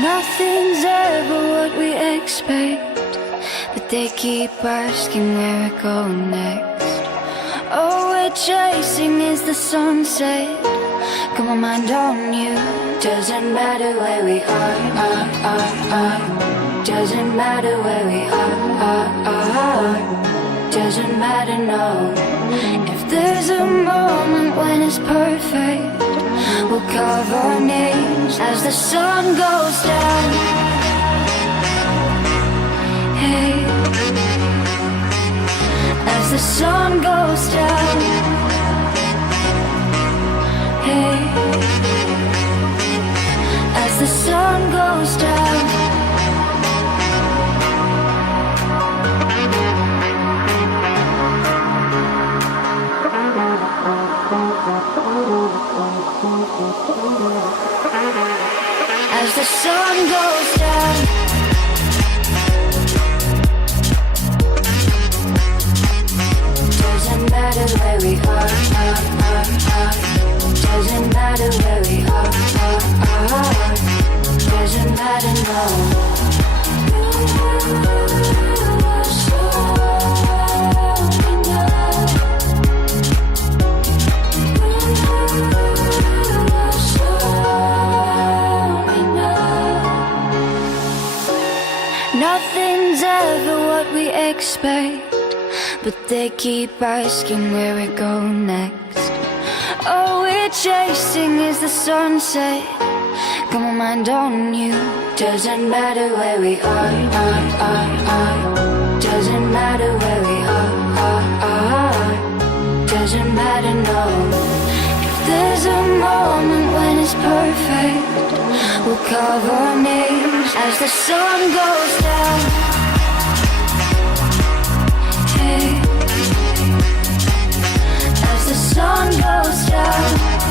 Nothing's ever what we expect, but they keep asking where we're going next. All we're chasing is the sunset. Got my mind on you. Doesn't matter where we are. Doesn't matter where we are. Doesn't matter, no. If there's a moment when it's perfect, we'll carve our names as the sun goes down. Hey, as the sun goes down. Hey, as the sun goes down. As the sun goes down. Doesn't matter where we are. Doesn't matter where we are. Doesn't matter, no. Nothing's ever what we expect, but they keep asking where we go next. All we're chasing is the sunset. Got my mind on you. Doesn't matter where we are. Doesn't matter where we are. Doesn't matter, no. If there's a moment when it's perfect, we'll carve our names as the sun goes down. Hey, as the sun goes down.